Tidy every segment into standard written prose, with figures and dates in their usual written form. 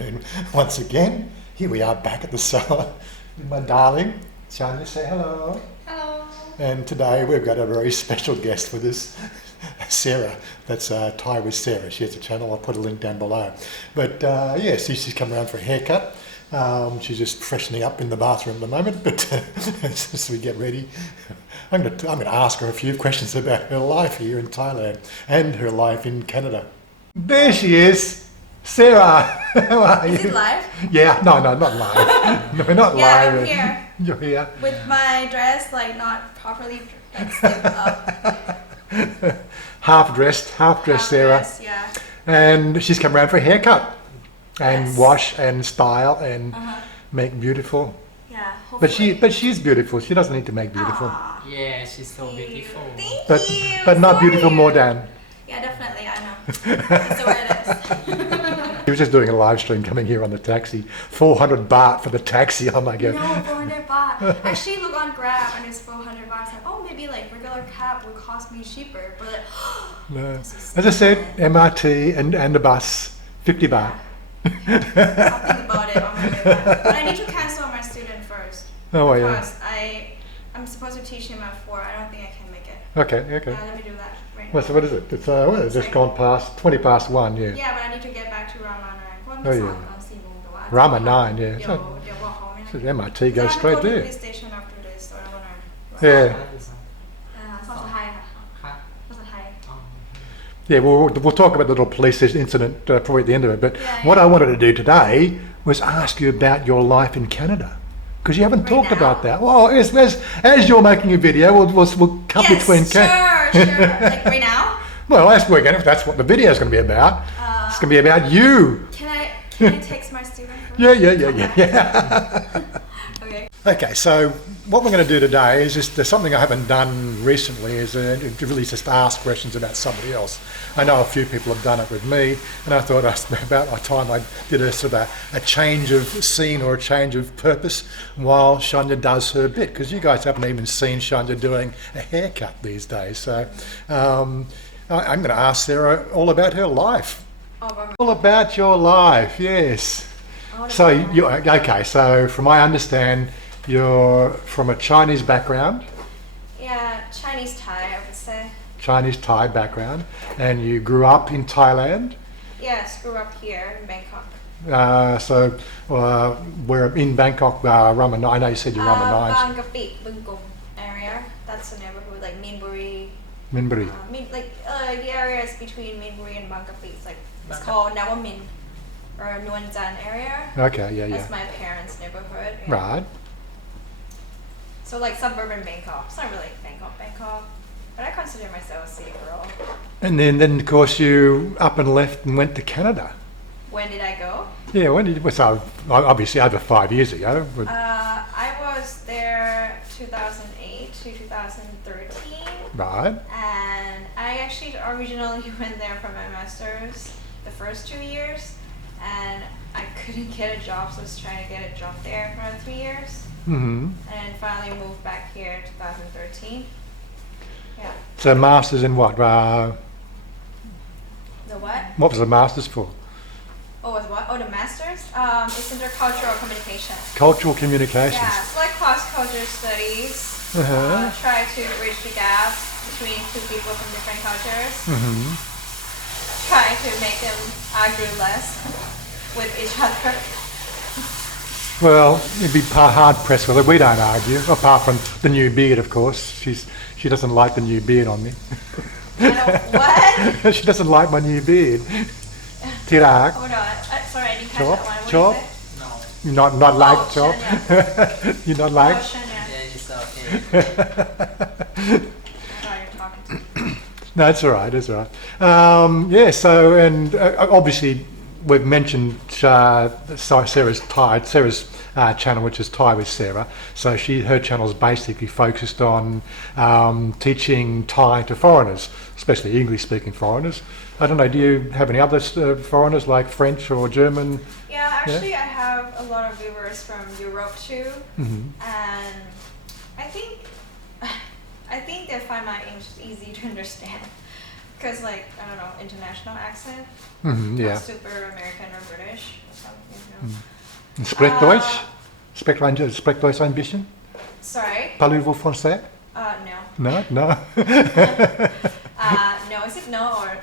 afternoon once again. Here we are back at the salon with my darling. Chanya, say hello. Hello. And today we've got a very special guest with us, Sarah. That's Thai with Sarah. She has a channel. I'll put a link down below. But yes, she's come around for a haircut. She's just freshening up in the bathroom at the moment, but as we get ready, I'm going to ask her a few questions about her life here in Thailand and her life in Canada. There she is, Sarah. How are you? Is it live? Yeah, no, not live. No, not Yeah, live. I'm here. You're here. With my dress like not properly zipped up. Half dressed, Sarah. Dress, yeah. And she's come around for a haircut and Yes. wash and style and make beautiful. Yeah. Hopefully. But she's beautiful. She doesn't need to make beautiful. Aw, Yeah, she's so beautiful. Thank you. But not so beautiful you. more than. Yeah, definitely. I know. That's the way it is. He was just doing a live stream coming here on the taxi. 400 baht for the taxi. Oh my god. No, 400 baht. Actually, look on Grab and it's 400 baht. It's like, oh, maybe like regular cab would cost me cheaper. But like, No. this is As I said, stupid. MRT and the bus, 50 baht. I'll think about it on my way back. But I need to cancel my student first. Oh yeah. Because I'm supposed to teach him at 4. I don't think I can make it. Okay. Let me do that right Well, now. so what is it? It's it's just gone past 20 past 1. Yeah. Yeah, but I need to get back to Rama 9. เพราะมัน Oh, ส yeah. อนตอน 4 โมงแต่ว่า Rama 9, yeah. เดี๋ยวบอกเขาไม่ So ได้ the MRT goes straight So I have to go to there. the police station after this so I wanna Yeah. สอนภาษาไทยค่ะ ค่ะ ภาษาไทย Yeah, we'll talk about the little police incident probably at the end of it. But Yeah, what yeah. I wanted to do today was ask you about your life in Canada. Because you haven't Right talked now? about that. Well, as you're making a video, we'll cut Yes, between sure. Like right now? Well, that's what the video is going to be about. It's going to be about you. Can I text my student first? Yeah. Okay. Okay, so what we're going to do today is just something I haven't done recently is to really just ask questions about somebody else. I know a few people have done it with me, and I thought about a time I did a sort of a change of scene or a change of purpose while Chanya does her bit, because you guys haven't even seen Chanya doing a haircut these days. So I'm going to ask Sarah all about her life. All about your life, yes. So from I understand, you're from a Chinese background, Yeah, Chinese Thai, I would say. Chinese Thai background, and you grew up in Thailand. Yes, grew up here in Bangkok. We're in Bangkok, Rama 9. I know you said you're Rama 9. Bang Kapi, Bungkum area. That's the neighborhood, like Minburi. Minburi. The area is between Minburi and Bang Kapi. It's called Nawamin or Nuanzan area. Okay, yeah. That's my parents' neighborhood. Yeah. Right. So like suburban Bangkok. It's not really Bangkok. But I consider myself a city girl. And then of course you up and left and went to Canada. When did I go? Yeah, when did you? So obviously over 5 years ago. But, I was there 2008 to 2013. right. And I actually originally went there for my master's the first 2 years. And I couldn't get a job, so I was trying to get a job there for another 3 years. Mm-hmm. And finally moved back here in 2013. Yeah. So masters in what? The what? What was the masters for? Oh, was what? Oh, the master's? It's intercultural communication. Cultural communications. Yeah, it's like cross-culture studies. Uh-huh. Try to bridge the gap between two people from different cultures. Mm-hmm. Try to make them argue less with each other. Well, you'd be hard pressed with it. We don't argue, apart from the new beard, of course. She doesn't like the new beard on me. What? She doesn't like my new beard. Tirak. Hold on. Sorry, I didn't catch Chop, that one. What chop. did you say? No. You not like Oh, chop? You not Oh, like? Chanya. Yeah, it's okay. I thought you were talking to me. No, it's all right. It's all right. Yeah. So, and obviously, we've mentioned Sarah's channel, which is Thai with Sarah. So her channel is basically focused on teaching Thai to foreigners, especially English-speaking foreigners. I don't know. Do you have any other foreigners like French or German? Yeah, actually, I have a lot of viewers from Europe too, Mm-hmm. and I think they find my English easy to understand. Because like, I don't know, international accent. Yeah. Not super American or British or something, you know. Spreekt Deutsch? Spreekt Deutsch ein bisschen? Sorry? Parlez-vous français? No. No? No? No, is it no or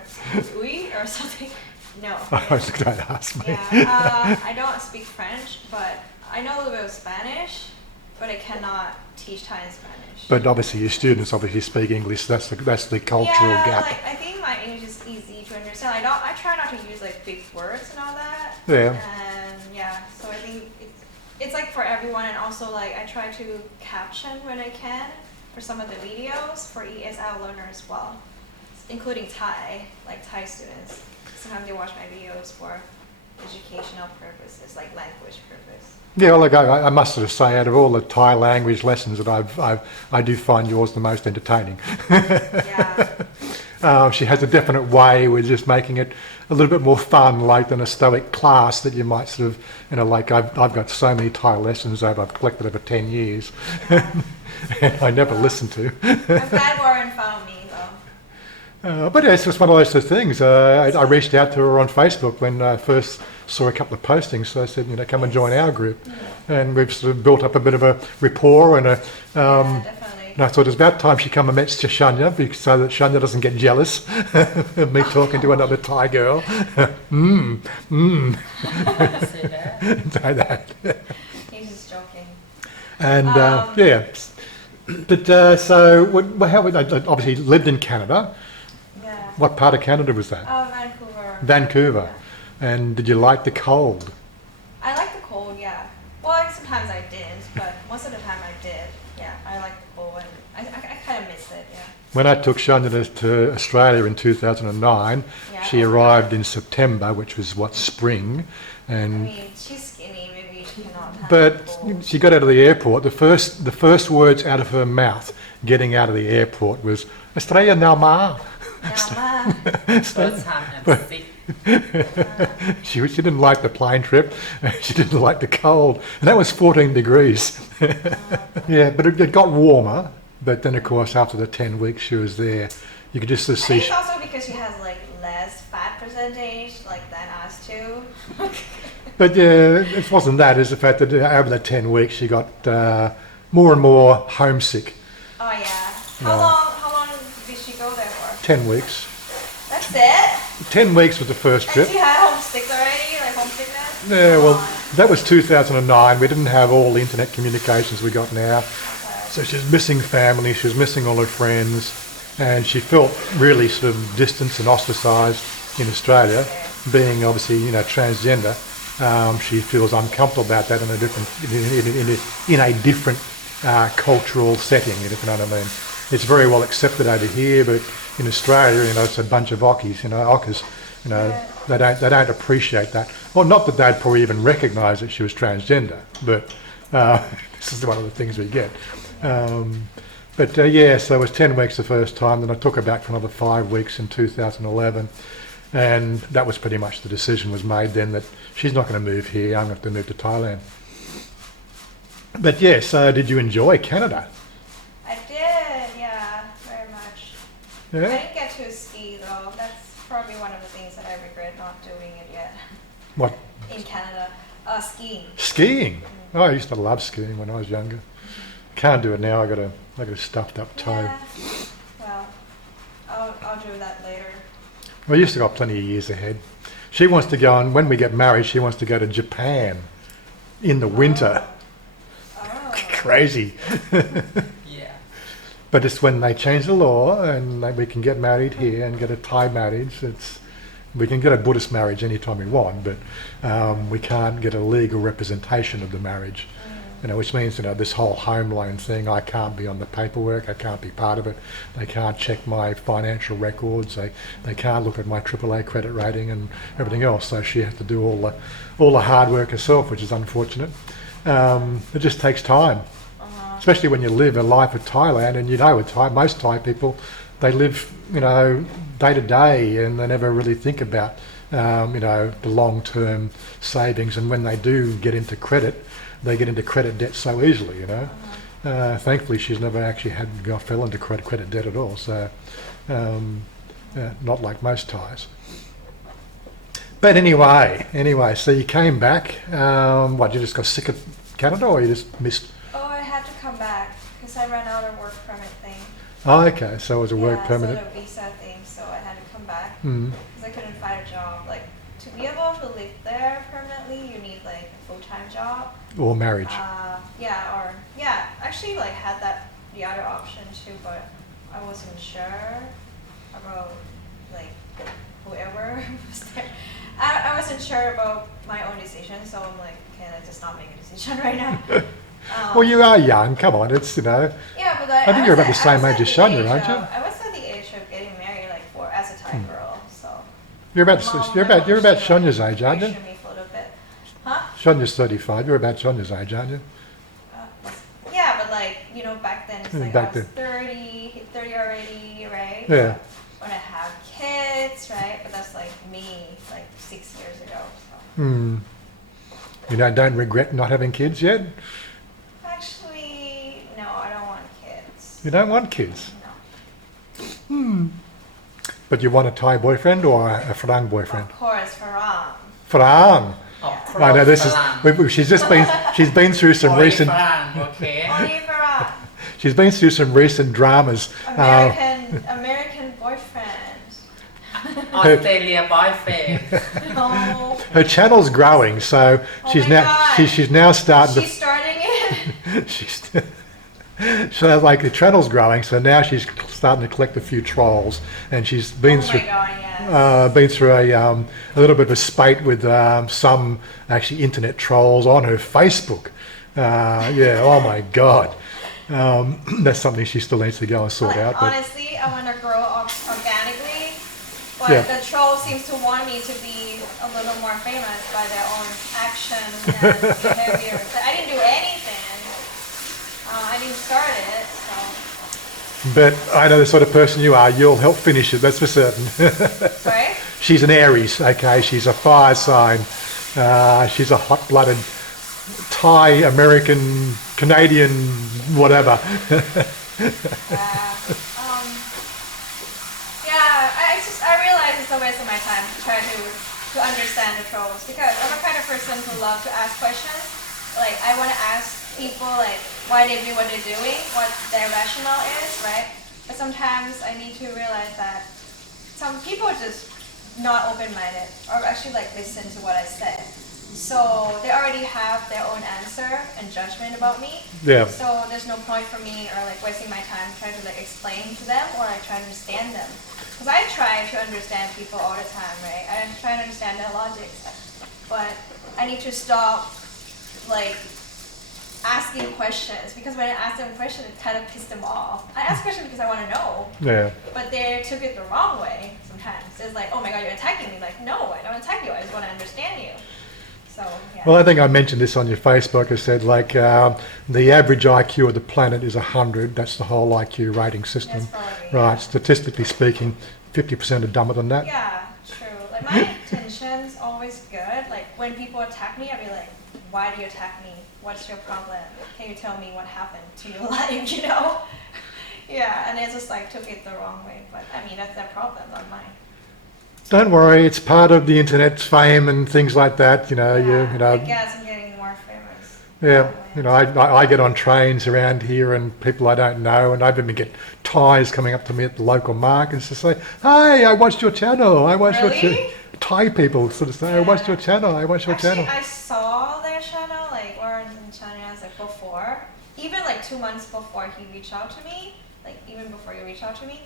oui or something? No. I was going to ask me. Yeah. I don't speak French, but I know a little bit of Spanish, but I cannot teach Thai and Spanish. But obviously your students obviously speak English, that's the cultural yeah, gap. like I think my English is easy to understand. I try not to use like big words and all that. Yeah. And yeah, so I think it's like for everyone, and also like I try to caption when I can for some of the videos for ESL learners as well, including Thai, like Thai students. Sometimes they watch my videos for educational purposes, like language purpose. Yeah, well, like I must sort of say, out of all the Thai language lessons that I do find yours the most entertaining. Yeah. She has a definite way with just making it a little bit more fun, like than a stoic class that you might sort of, you know, like I've got so many Thai lessons I've collected over 10 years, Yeah. and I never listen to. I'm glad Warren found me though. But yeah, it's just one of those things. I reached out to her on Facebook when I first saw a couple of postings, so I said, you know, come and join our group. And we've sort of built up a bit of a rapport, and Yeah, definitely. and I thought it's about time she come and met Chanya, so that Chanya doesn't get jealous of me talking to another Thai girl. Say that. Say that. He's just joking. And yeah, but so how obviously lived in Canada. Yeah. What part of Canada was that? Oh, Vancouver. Vancouver. Yeah. And did you like the cold? I like the cold, yeah. Well, like, sometimes I didn't, but most of the time I did. Yeah, I like the cold, and I kind of miss it, yeah. When I took Chanya to Australia in 2009, Yeah. she arrived in September, which was spring, I and mean, she's skinny, maybe she cannot handle but the cold. she got out of the airport. The first words out of her mouth getting out of the airport was Australia now, ma. Now, First time I'm sick. She didn't like the plane trip. She didn't like the cold, and that was 14 degrees. Yeah, but it got warmer. But then, of course, after the 10 weeks she was there, you could just I see. think it's also because she has like less fat percentage, like than us too. But yeah, it wasn't that. It's the fact that over the 10 weeks she got more and more homesick. Oh yeah. No. How long did she go there for? 10 weeks. That's it? 10 weeks was the first And trip. she had homesick already, like homesickness? Yeah, Come well, on. that was 2009. We didn't have all the internet communications we got now. So she was missing family, she was missing all her friends, and she felt really sort of distanced and ostracised in Australia, being obviously, you know, transgender. She feels uncomfortable about that in a different cultural setting, if you know what I mean. It's very well accepted over here, but in Australia, you know, it's a bunch of Ockies, you know, Ockers, you know, Yeah. they don't appreciate that. Well, not that they'd probably even recognise that she was transgender, but this is one of the things we get. But yeah, so it was 10 weeks the first time, then I took her back for another 5 weeks in 2011, and that was pretty much the decision was made then that she's not going to move here, I'm going to have to move to Thailand. But yeah, so did you enjoy Canada? I did, yeah, very much. I Yeah? didn't get to ski though. That's probably one of the things that I regret not doing it yet What? in Canada. Skiing. Skiing? Oh, I used to love skiing when I was younger. Can't do it now, I got a stuffed up toe. Yeah. Well, I'll do that later. We used to got plenty of years ahead. She wants to go, and when we get married, she wants to go to Japan in the winter. Oh. Crazy. Yeah. But it's when they change the law and we can get married here and get a Thai marriage. We can get a Buddhist marriage anytime we want, but we can't get a legal representation of the marriage. You know, which means, you know, this whole home loan thing, I can't be on the paperwork, I can't be part of it. They can't check my financial records, they can't look at my AAA credit rating and everything else. So she has to do all the hard work herself, which is unfortunate. It just takes time, especially when you live a life of Thailand, and you know, with most Thai people, they live, you know, day to day, and they never really think about, you know, the long-term savings. And when they do get into credit, they get into credit debt so easily, you know. Thankfully, she's never actually fell into credit debt at all. So, Not like most Thais. But anyway, so you came back. You just got sick of Canada, or you just missed? Oh, I had to come back because I ran out of work permit thing. Oh, okay, so it was a work permit. So the visa thing, so I had to come back Mm. because I couldn't find a job. Like, to be able to live there permanently, you need like a full-time job. Or marriage. Actually, like had that the other option too, but I wasn't sure about like whoever was there. I wasn't sure about my own decision, so I'm like, okay, let's just not make a decision right now. Well, you are young. Come on, it's Yeah, but I think you're about the same age as Chanya, aren't you? I was at the age of getting married, like as a Thai girl, so. You're about Chanya's age, aren't you? Me for a little bit. Huh? Chanya's 35. You're about Chanya's age, aren't you? Yeah, but like back then it's like Back I was then. 30, hit 30 already, right? Yeah. When I have kids, right? But that's like me, like 6 years ago. So. Hmm. You don't regret not having kids yet? Actually, no, I don't want kids. You don't want kids? No. But you want a Thai boyfriend or a Farang boyfriend? Of course, Farang. Farang. Of I know this Thailand. is. She's been through some Only recent. Thailand, okay. Only Farang. She's been through some recent dramas. American boyfriend. Australia boyfriend. No. Her channel's growing, so she's my now God. she's now starting She's starting it. she's so like the channel's growing, so now she's starting to collect a few trolls, and she's been Oh through my God, yes. been through a little bit of a spate with some actually internet trolls on her Facebook. Oh my God. That's something she still needs to go and sort out. But Honestly, I want to grow up organically, but Yeah. the troll seems to want me to be a little more famous by their own actions and behavior. But I didn't do anything. I didn't start it, so. But I know the sort of person you are. You'll help finish it. That's for certain. Sorry? She's an Aries. Okay, she's a fire sign. She's a hot-blooded Thai, American, Canadian, whatever. I realize it's a waste of my time to try to understand the trolls because I'm a kind of person who loves to ask questions. Like I want to ask people like why they do what they're doing, what their rationale is, right? But sometimes I need to realize that some people are just not open-minded or actually like listen to what I said. So they already have their own answer and judgment about me. Yeah. So there's no point for me or like wasting my time trying to like explain to them or like try to understand them. Because I try to understand people all the time, right? I try to understand their logic. But I need to stop like asking questions because when I ask them questions, it kind of pisses them off. I ask questions because I want to know. Yeah. But they took it the wrong way sometimes. It's like, oh my God, you're attacking me. Like, no, I don't attack you. I just want to understand you. So, yeah. Well, I think I mentioned this on your Facebook. I said like the average IQ of the planet is 100. That's the whole IQ rating system. That's probably, Right. Statistically speaking, 50% are dumber than that. Yeah, true. Like my intention's always good. Like when people attack me, I'll be like, why do you attack me? What's your problem? Can you tell me what happened to your life, you know? Yeah, and they just like took it the wrong way. But I mean, that's their problem, not mine. Don't worry, it's part of the internet's fame and things like that. You know, I guess I'm getting more famous. Yeah, I get on trains around here and people I don't know, and I even get Thais coming up to me at the local markets to say, "Hey, I watched your channel. I watched your channel." Thai people sort of say, "I watched your channel. I watched your channel." I saw their channel, like Warren and Chanya, like before, even like 2 months before he reached out to me, like even before you reached out to me.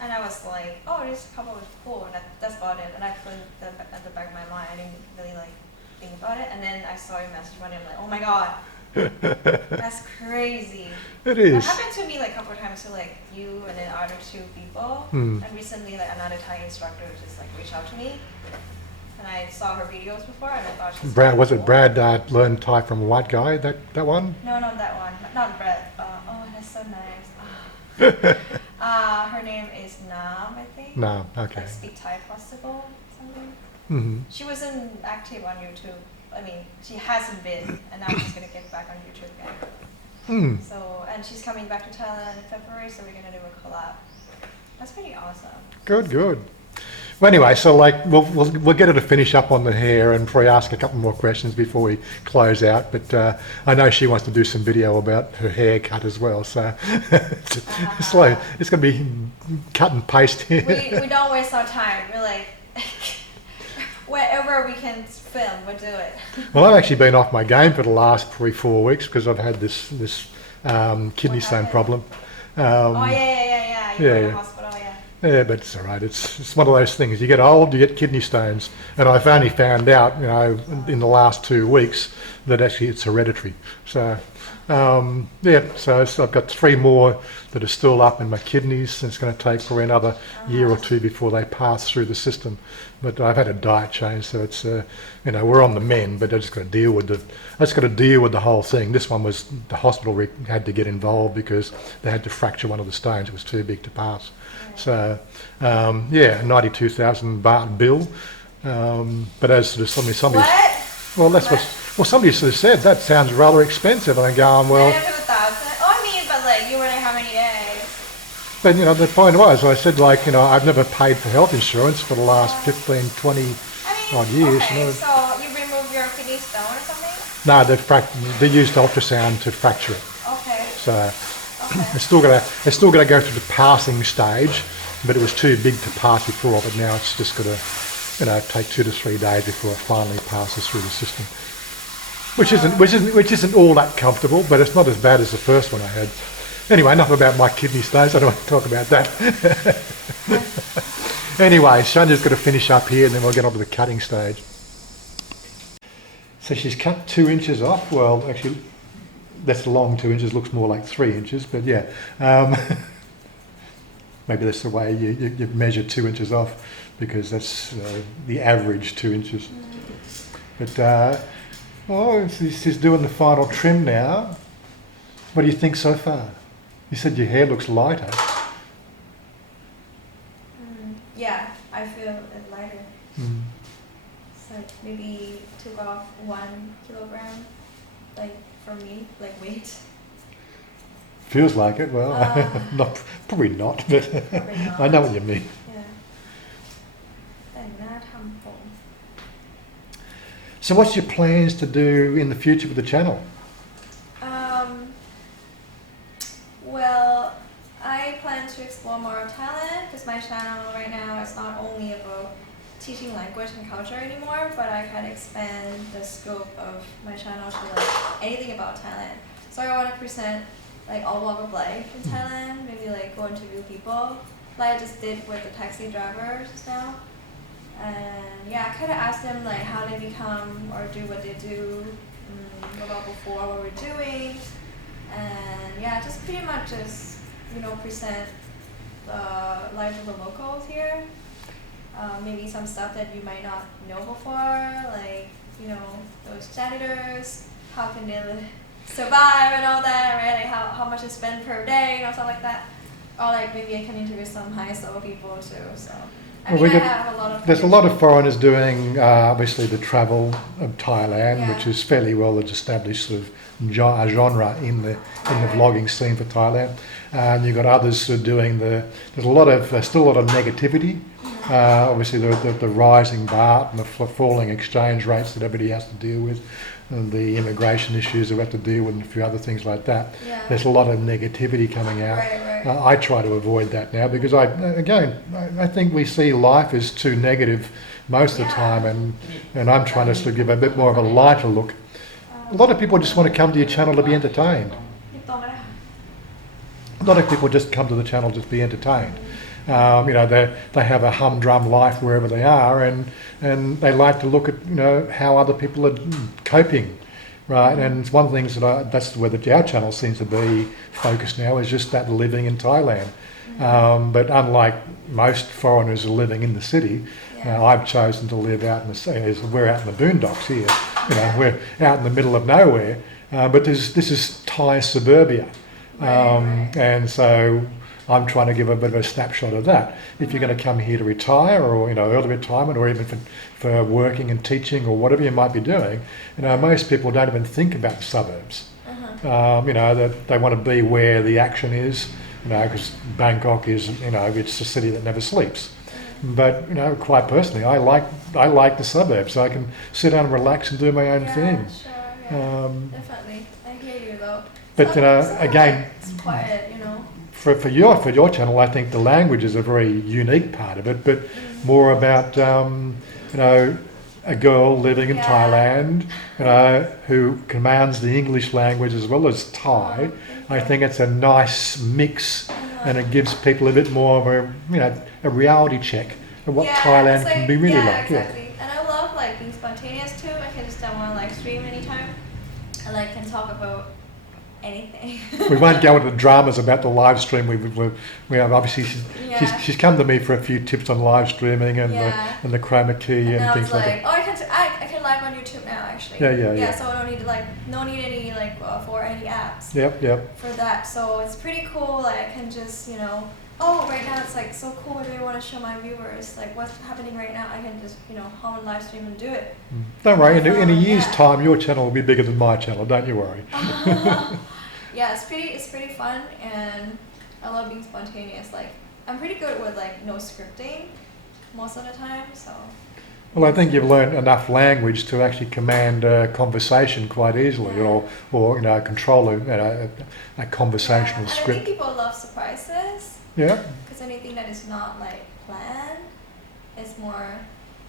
And I was like, oh, this couple was cool, and that's about it. And I put it at the back of my mind. I didn't really like think about it. And then I saw your message one day. I'm like, oh my God, that's crazy. It is. It happened to me like a couple of times to like you and then other two people. And recently, like another Thai instructor just like reached out to me, and I saw her videos before, and I thought she's Brad, was cool. it Brad learned Thai from a white guy? That one? No, not that one. Not Brad. Oh, that's so nice. Her name is Nam, I think. No, okay. Like Speak Thai Possible, something. Mm-hmm. She wasn't active on YouTube. I mean, she hasn't been, and now she's gonna get back on YouTube again. So, and she's coming back to Thailand in February, so we're gonna do a collab. That's pretty awesome. Good, good. Well, anyway, so like we'll get her to finish up on the hair and probably ask a couple more questions before we close out. But I know she wants to do some video about her haircut as well. So it's like it's going to be cut and paste here. We don't waste our time. We're like wherever we can film, we'll do it. Well, I've actually been off my game for the last probably 4 weeks because I've had this kidney stone problem. Oh yeah. You were in the hospital, yeah. Yeah, but it's all right. It's one of those things. You get old, you get kidney stones, and I've only found out, in the last 2 weeks that actually it's hereditary. So, so I've got 3 more that are still up in my kidneys, and it's going to take probably another year or 2 before they pass through the system. But I've had a diet change, so it's we're on the mend, but I just got to deal with the whole thing. This one was the hospital had to get involved because they had to fracture one of the stones. It was too big to pass. So, 92,000 baht bill. But as sort of somebody, well, that's what somebody sort of said. That sounds rather expensive. And I'm going, well. 92,000. Oh, I mean, but like you were there how many days? But the point was, I said I've never paid for health insurance for the last 15, 20 odd years. Okay, so you removed your kidney stone or something? No, they used ultrasound to fracture it. Okay. So. It's still got to go through the passing stage, but it was too big to pass before. But now it's just got to take 2 to 3 days before it finally passes through the system, which isn't all that comfortable, but it's not as bad as the first one I had. Anyway, enough about my kidney stones. I don't want to talk about that. Anyway, Chanya's got to finish up here, and then we'll get on to the cutting stage. So she's cut 2 inches off. Well, actually. That's long 2 inches, looks more like 3 inches, but yeah. Maybe that's the way you measure 2 inches off because that's the average 2 inches. But, she's doing the final trim now. What do you think so far? You said your hair looks lighter. Yeah, I feel it lighter. So maybe took off 1 kilogram, like, for me, like weight. Feels like it. Well, probably not, but probably not. I know what you mean. Yeah. แต่งหน้าทำผม So what's your plans to do in the future with the channel? Well, I plan to explore more of Thailand because my channel right now is not only about teaching language and culture anymore, but I can expand the scope of my channel to like anything about Thailand. So I want to present like all walk of life in Thailand, maybe like go interview people, like I just did with the taxi drivers just now. And yeah, I kind of asked them like how they become or do what they do, what about before, what we're doing, and yeah, just pretty much just present the life of the locals here. Maybe some stuff that you might not know before, like, those janitors, how can they survive and all that, right? Like how much they spend per day, stuff like that. Or like maybe I can interview some high school people too, so. There's a lot of foreigners doing, obviously, the travel of Thailand, which is fairly well established sort of genre in the vlogging scene for Thailand. And you've got others who are doing there's still a lot of negativity. Obviously, the rising baht and the falling exchange rates that everybody has to deal with, and the immigration issues that we have to deal with, and a few other things like that. Yeah. There's a lot of negativity coming out. Right. I try to avoid that now because I think we see life as too negative most of the time, and I'm trying to sort of give a bit more of a lighter look. A lot of people just want to come to your channel to be entertained. A lot of people just come to the channel just to be entertained. They have a humdrum life wherever they are, and they like to look at how other people are coping, right? And it's one of the things that's where our channel seems to be focused now, is just that living in Thailand. But unlike most foreigners who are living in the city, I've chosen to live out in the city. We're out in the boondocks here. We're out in the middle of nowhere. But this is Thai suburbia, and so I'm trying to give a bit of a snapshot of that. If you're going to come here to retire, or early retirement, or even for working and teaching, or whatever you might be doing, most people don't even think about the suburbs. That they want to be where the action is, because Bangkok is, it's a city that never sleeps. But quite personally, I like the suburbs. I can sit down and relax and do my own thing. Sure, yeah. Definitely. I hear you though. But again, it's quiet, for your channel, I think the language is a very unique part of it. But more about a girl living in Thailand, who commands the English language as well as Thai. I think it's a nice mix, and it gives people a bit more of a reality check of what Thailand can be really like. Exactly. And I love being spontaneous too. I can just want to stream anytime, and can talk about anything. We won't go into the dramas about the live stream. We have obviously she's come to me for a few tips on live streaming and the chroma key and things like that. Oh, I can live on YouTube now actually. Yeah. So I don't need any for any apps. Yep. For that, so it's pretty cool. I can just right now it's so cool. I really want to show my viewers what's happening right now. I can just home and live stream and do it. Don't worry. In a year's time, your channel will be bigger than my channel. Don't you worry. It's pretty fun, and I love being spontaneous. I'm pretty good with no scripting most of the time. So. Well, I think you've learned enough language to actually command a conversation quite easily, or control a conversational script. I think people love surprises. Yeah. Because anything that is not planned is more.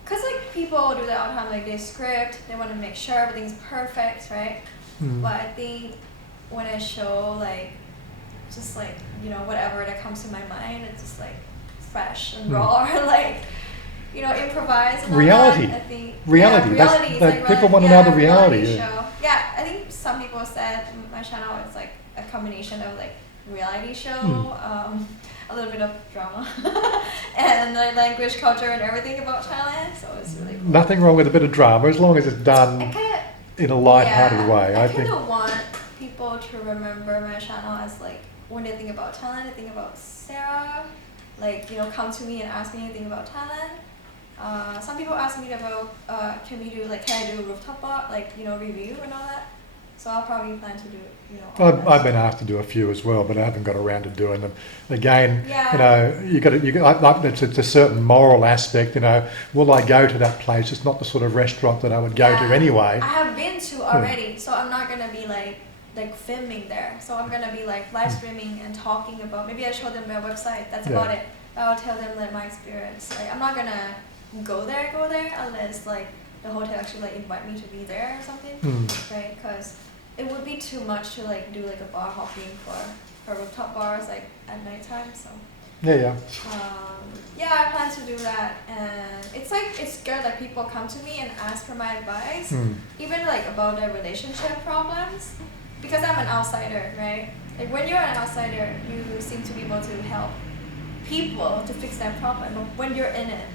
Because people do that all the time. They script, they want to make sure everything's perfect, right? But I think when I show just whatever that comes to my mind, it's just fresh and raw, improvise. And reality. I think, reality. Reality. People want to know the reality. Show. Yeah, I think some people said my channel is a combination of reality show, a little bit of drama, and language, culture, and everything about Thailand. So it's really cool. Nothing wrong with a bit of drama as long as it's done in a light-hearted way. I kind of want people to remember my channel as when they think about Thailand, they think about Sarah. Come to me and ask me anything about Thailand. Some people ask me about can I do rooftop bar, review and all that. So I'll probably plan to do I've been asked to do a few as well, but I haven't got around to doing them. Again, it's a certain moral aspect. Will I go to that place? It's not the sort of restaurant that I would go to anyway. I have been to already, so I'm not gonna be filming there. So I'm gonna be live streaming and talking about. Maybe I show them my website. That's about it. I'll tell them my experience. I'm not gonna go there unless the hotel actually invite me to be there or something, right? Because it would be too much to do a bar hopping for rooftop bars at nighttime. So I plan to do that, and it's good that people come to me and ask for my advice, even about their relationship problems, because I'm an outsider, right? When you're an outsider, you seem to be able to help people to fix their problem, but when you're in it.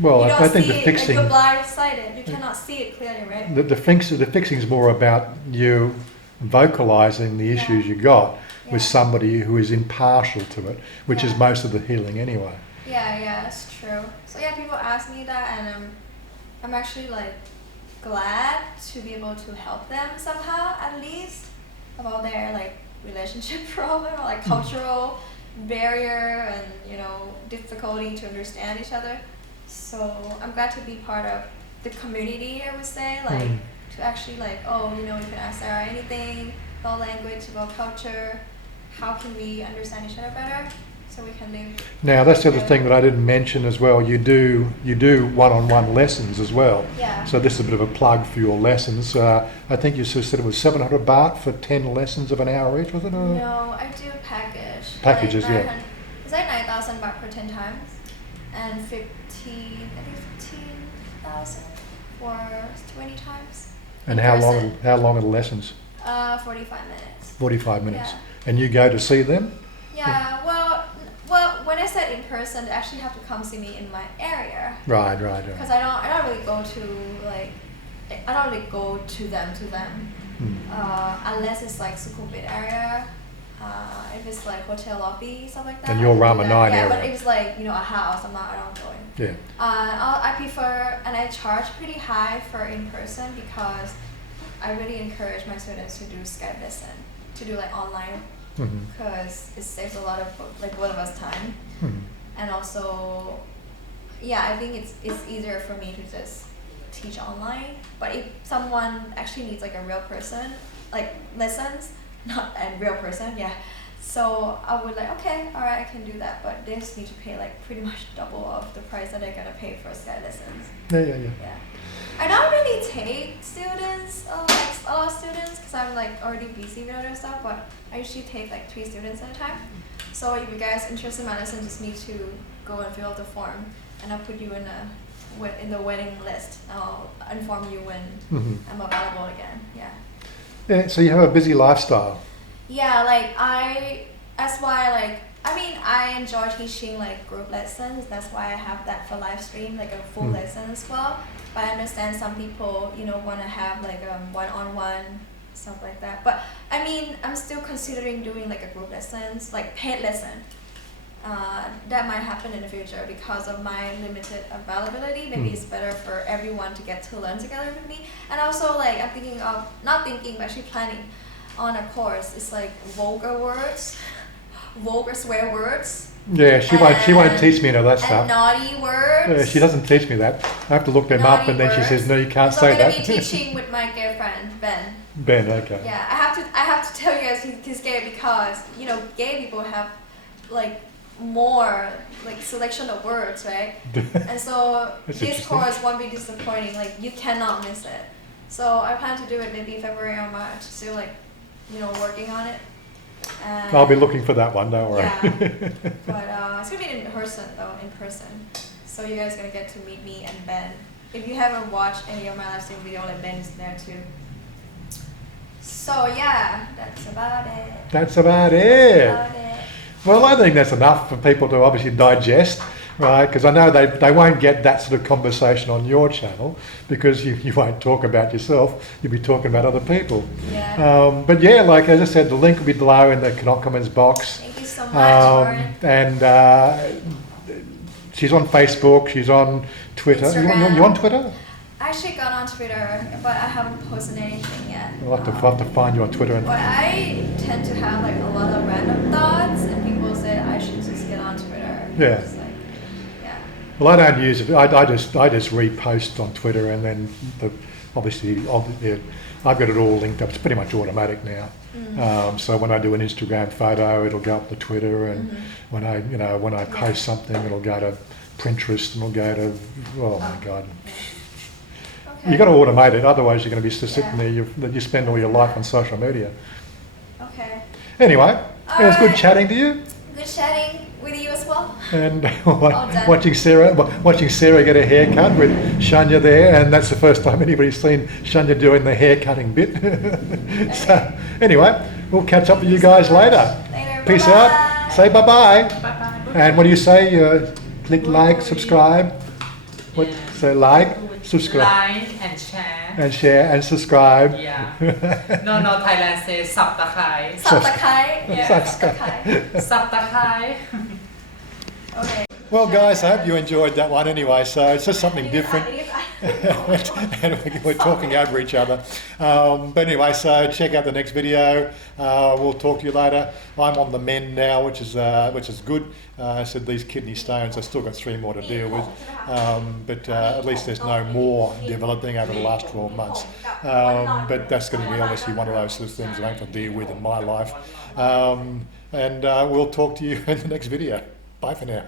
Well, I think the fixing. You're blindsided. You cannot see it clearly, right? The fixing is more about you vocalizing the issues you got with somebody who is impartial to it, which is most of the healing anyway. Yeah, it's true. So people ask me that, and I'm actually glad to be able to help them somehow, at least about their relationship problem or cultural barrier and difficulty to understand each other. So I'm glad to be part of the community, I would say, to actually you can ask Sarah anything about language, about culture, how can we understand each other better so we can live. Now that's the other thing that I didn't mention as well. You do one-on-one lessons as well. Yeah. So this is a bit of a plug for your lessons. I think you said it was 700 baht for 10 lessons of an hour each, was it? No, I do package. Packages, yeah. It's 9,000 baht for 10 times, and 15,000 for 20 times. And how long are the lessons? 45 minutes. 45 minutes. Yeah. And you go to see them? Yeah, well, when I said in person, they actually have to come see me in my area. Right. Because I don't really go to them unless it's Sukhumvit area. If it's hotel lobby, stuff like that. And your Rama 9 area. Yeah, but if it's a house, I don't go in. Yeah. I prefer, and I charge pretty high for in person because I really encourage my students to do Skype lesson, to do online because it saves a lot of like one of us time, Mhm. and also, yeah, I think it's easier for me to just teach online. But if someone actually needs like a real person, like lessons, not a real person, yeah. So I would like, okay, all right, I can do that, but they just need to pay like pretty much double of the price that they're gonna pay for Sky lessons. Yeah. Yeah. I don't really take students, like a lot of students, because I'm like already busy with other stuff, but I usually take like 3 students at a time. So if you guys interested in my lesson, just need to go and fill out the form, and I'll put you in the waiting list. I'll inform you when I'm available again. Yeah. Yeah. So you have a busy lifestyle. Yeah, like that's why like, I mean, I enjoy teaching like group lessons. That's why I have that for live stream, like a full lesson as well. But I understand some people, want to have like one-on-one, stuff like that. But I mean, I'm still considering doing like a group lessons, like paid lesson. That might happen in the future because of my limited availability. Maybe it's better for everyone to get to learn together with me. And also like I'm thinking of, not thinking, but actually planning on a course. It's like vulgar words, vulgar swear words. Yeah, she won't teach me any of that And stuff. naughty words. Yeah, she doesn't teach me that. I have to look them up, Naughty and then she words. says, "No, you can't So say I'm gonna that." be teaching with my gay friend Ben. Ben, okay. Yeah, I have to tell you guys he's gay because gay people have like more like selection of words, right? And so That's this interesting. course won't be disappointing. Like you cannot miss it. So I plan to do it maybe February or March. Still like working on it. And I'll be looking for that one. Don't worry. Yeah. But it's gonna be in person though, in person. So you guys are gonna get to meet me and Ben. If you haven't watched any of my live stream video, like Ben is there too. So yeah, that's about it. That's about it. Well, I think that's enough for people to obviously digest, right? Because I know they won't get that sort of conversation on your channel because you won't talk about yourself. You'll be talking about other people. Yeah. But yeah, like as I said, the link will be below in the comments box. Thank you so much, Lauren. And she's on Facebook. She's on Twitter. Instagram. You on Twitter? I actually got on Twitter, but I haven't posted anything yet. I'll have to find you on Twitter. But I tend to have like a lot of random thoughts, and people say I should just get on Twitter. Yeah. It's like, yeah. Well, I don't use it. I just repost on Twitter, and then obviously I've got it all linked up. It's pretty much automatic now. So when I do an Instagram photo, it'll go up to Twitter, and when I post something, it'll go to Pinterest, and it'll go to my God. You've got to automate it, otherwise you're going to be just sitting there. You spend all your life on social media. Okay. Anyway, it was good Alright. chatting to you. Good chatting with you as well. And done. watching Sarah get a haircut with Chanya there, and that's the first time anybody's seen Chanya doing the hair cutting bit. So anyway, we'll catch up with you guys later. Later. Peace Bye-bye. out. Say bye-bye. Bye-bye. And what do you say? Click like, subscribe. What? Yeah. So like, subscribe. Like and share. And share and subscribe. Yeah. No, Thailand says subscribe. Subscribe. Yeah. Subscribe. Subscribe. Okay. Well, guys, I hope you enjoyed that one anyway. So it's just something different. And we're talking over each other. But anyway, so check out the next video. We'll talk to you later. I'm on the mend now, which is good. I said these kidney stones, I've still got 3 more to deal with. But at least there's no more developing over the last 12 months. But that's going to be obviously one of those sort of things I have to deal with in my life. And we'll talk to you in the next video. Bye for now.